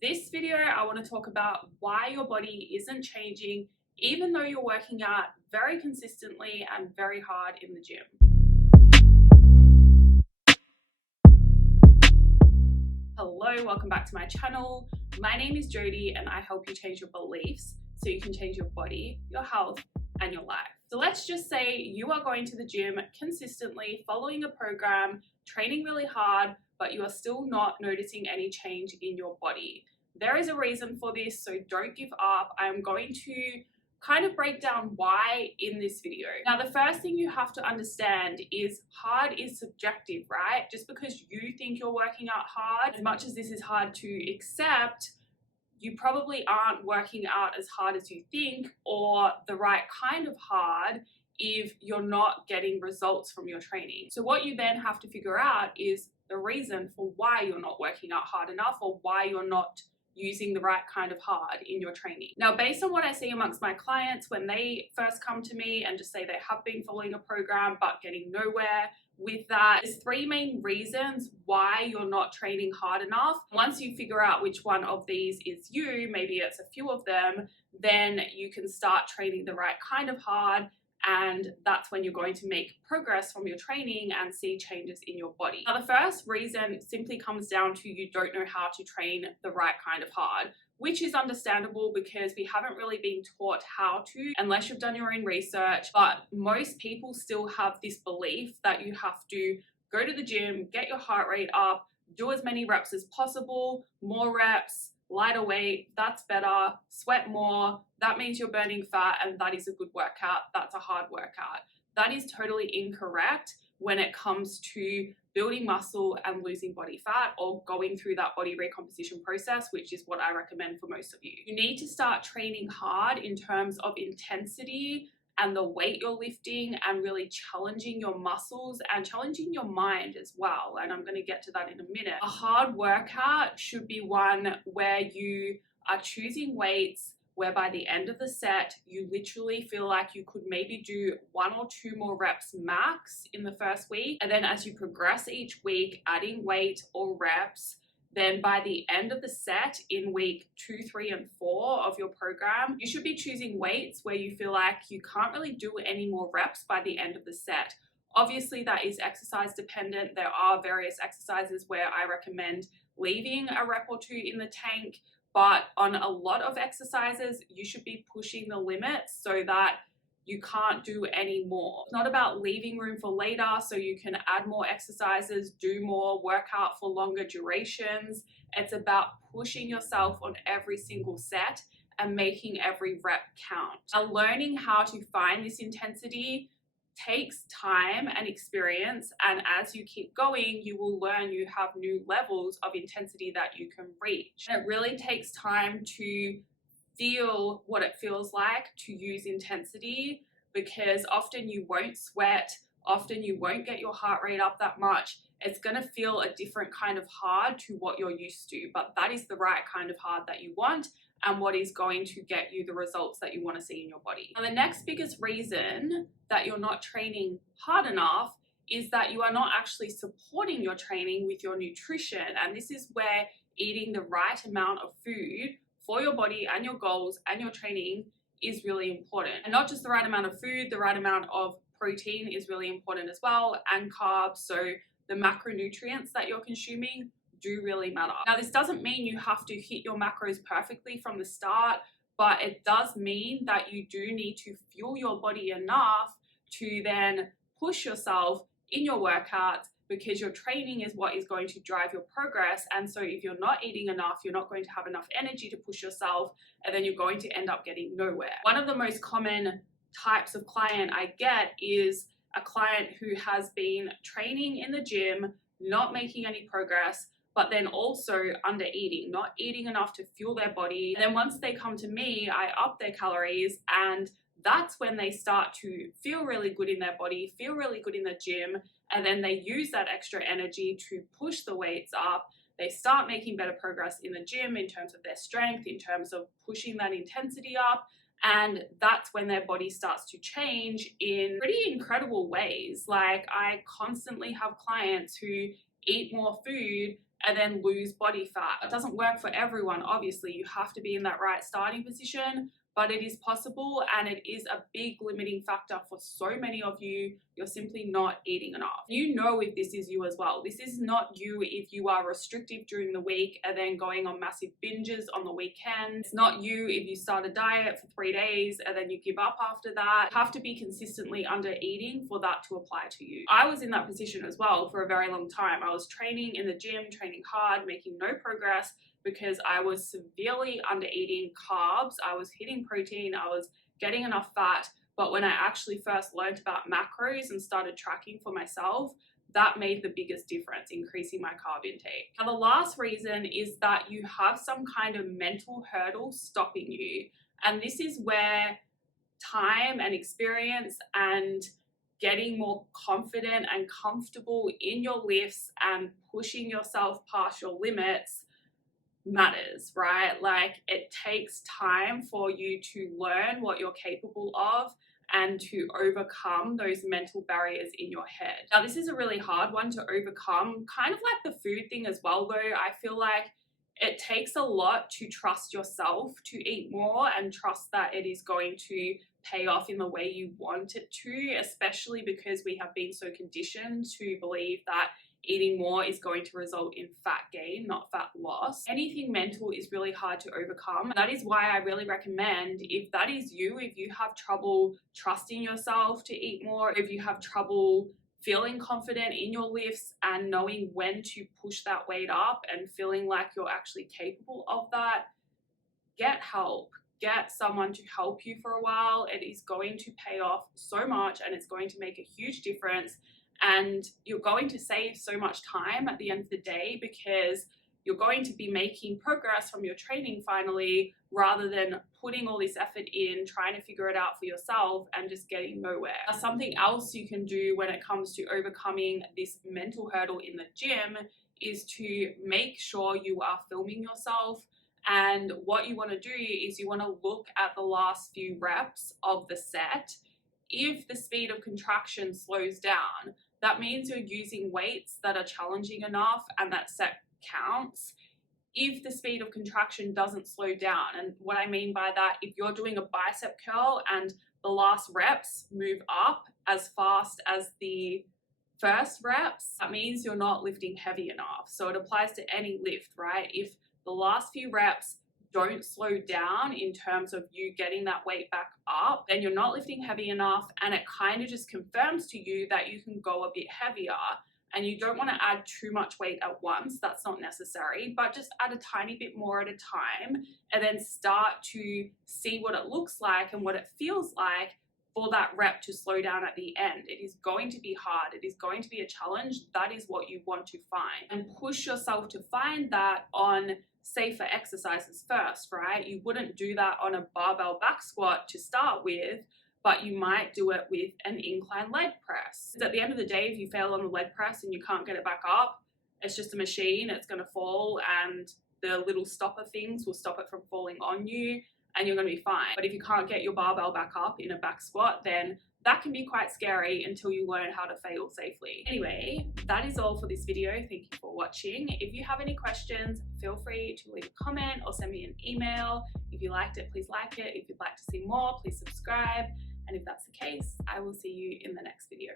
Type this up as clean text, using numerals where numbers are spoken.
This video, I want to talk about why your body isn't changing even though you're working out very consistently and very hard in the gym. Hello, welcome back to my channel. My name is Jodie and I help you change your beliefs so you can change your body, your health, and your life. So let's just say you are going to the gym consistently, following a program, training really hard, but you are still not noticing any change in your body. There is a reason for this, so don't give up. I'm going to kind of break down why in this video. Now, the first thing you have to understand is hard is subjective, right? Just because you think you're working out hard, as much as this is hard to accept, you probably aren't working out as hard as you think or the right kind of hard if you're not getting results from your training. So what you then have to figure out is the reason for why you're not working out hard enough or why you're not using the right kind of hard in your training. Now, based on what I see amongst my clients when they first come to me and just say they have been following a program but getting nowhere with that, there's three main reasons why you're not training hard enough. Once you figure out which one of these is you, maybe it's a few of them, then you can start training the right kind of hard, and that's when you're going to make progress from your training and see changes in your body. Now, the first reason simply comes down to you don't know how to train the right kind of hard, which is understandable because we haven't really been taught how to unless you've done your own research. But most people still have this belief that you have to go to the gym, get your heart rate up, do as many reps as possible, more reps, lighter weight, that's better, sweat more, that means you're burning fat and that is a good workout, that's a hard workout. That is totally incorrect when it comes to building muscle and losing body fat or going through that body recomposition process, which is what I recommend for most of you. You need to start training hard in terms of intensity and the weight you're lifting and really challenging your muscles and challenging your mind as well. And I'm going to get to that in a minute. A hard workout should be one where you are choosing weights where by the end of the set, you literally feel like you could maybe do 1 or 2 more reps max in the first week. And then as you progress each week, adding weight or reps, then by the end of the set in week 2, 3, and 4 of your program, you should be choosing weights where you feel like you can't really do any more reps by the end of the set. Obviously, that is exercise dependent. There are various exercises where I recommend leaving a rep or 2 in the tank, but on a lot of exercises, you should be pushing the limits so that you can't do any more. It's not about leaving room for later so you can add more exercises, do more, work out for longer durations. It's about pushing yourself on every single set and making every rep count. Now, learning how to find this intensity takes time and experience, and as you keep going, you will learn you have new levels of intensity that you can reach. And it really takes time to feel what it feels like to use intensity, because often you won't sweat, often you won't get your heart rate up that much. It's going to feel a different kind of hard to what you're used to, but that is the right kind of hard that you want and what is going to get you the results that you want to see in your body. And the next biggest reason that you're not training hard enough is that you are not actually supporting your training with your nutrition. And this is where eating the right amount of food for your body and your goals and your training is really important. And not just the right amount of food, the right amount of protein is really important as well, and carbs. So the macronutrients that you're consuming do really matter. Now, this doesn't mean you have to hit your macros perfectly from the start, but it does mean that you do need to fuel your body enough to then push yourself in your workouts, because your training is what is going to drive your progress. And so if you're not eating enough, you're not going to have enough energy to push yourself, and then you're going to end up getting nowhere. One of the most common types of client I get is a client who has been training in the gym, not making any progress, but then also under eating, not eating enough to fuel their body. And then once they come to me, I up their calories, and that's when they start to feel really good in their body, feel really good in the gym, and then they use that extra energy to push the weights up. They start making better progress in the gym in terms of their strength, in terms of pushing that intensity up, and that's when their body starts to change in pretty incredible ways. Like, I constantly have clients who eat more food and then lose body fat. It doesn't work for everyone, obviously. You have to be in that right starting position, but it is possible, and it is a big limiting factor for so many of you. You're simply not eating enough. You know if this is you as well. This is not you if you are restrictive during the week and then going on massive binges on the weekend. It's not you if you start a diet for 3 days and then you give up after that. You have to be consistently under eating for that to apply to you. I was in that position as well for a very long time. I was training in the gym, training hard, making no progress, because I was severely under eating carbs. I was hitting protein, I was getting enough fat, but when I actually first learned about macros and started tracking for myself, that made the biggest difference, increasing my carb intake. Now, the last reason is that you have some kind of mental hurdle stopping you, and this is where time and experience and getting more confident and comfortable in your lifts and pushing yourself past your limits matters, right? Like, it takes time for you to learn what you're capable of and to overcome those mental barriers in your head. Now, this is a really hard one to overcome, kind of like the food thing as well, though. I feel like it takes a lot to trust yourself to eat more and trust that it is going to pay off in the way you want it to, especially because we have been so conditioned to believe that eating more is going to result in fat gain, not fat loss. Anything mental is really hard to overcome. That is why I really recommend, if that is you, if you have trouble trusting yourself to eat more, if you have trouble feeling confident in your lifts and knowing when to push that weight up and feeling like you're actually capable of that, get help. Get someone to help you for a while. It is going to pay off so much, and it's going to make a huge difference. And you're going to save so much time at the end of the day, because you're going to be making progress from your training finally, rather than putting all this effort in, trying to figure it out for yourself and just getting nowhere. Now, something else you can do when it comes to overcoming this mental hurdle in the gym is to make sure you are filming yourself. And what you want to do is you want to look at the last few reps of the set. If the speed of contraction slows down, that means you're using weights that are challenging enough and that set counts. If the speed of contraction doesn't slow down, and what I mean by that, if you're doing a bicep curl and the last reps move up as fast as the first reps, that means you're not lifting heavy enough. So it applies to any lift, right? If the last few reps don't slow down in terms of you getting that weight back up, then you're not lifting heavy enough, and it kind of just confirms to you that you can go a bit heavier. And you don't want to add too much weight at once. That's not necessary, but just add a tiny bit more at a time, and then start to see what it looks like and what it feels like for that rep to slow down at the end. It is going to be hard. It is going to be a challenge. That is what you want to find, and push yourself to find that on safer exercises first, right? You wouldn't do that on a barbell back squat to start with, but you might do it with an incline leg press. At the end of the day, if you fail on the leg press and you can't get it back up, it's just a machine, it's gonna fall, and the little stopper things will stop it from falling on you, and you're gonna be fine. But if you can't get your barbell back up in a back squat, then that can be quite scary until you learn how to fail safely. Anyway, that is all for this video. Thank you for watching. If you have any questions, feel free to leave a comment or send me an email. If you liked it, please like it. If you'd like to see more, please subscribe. And if that's the case, I will see you in the next video.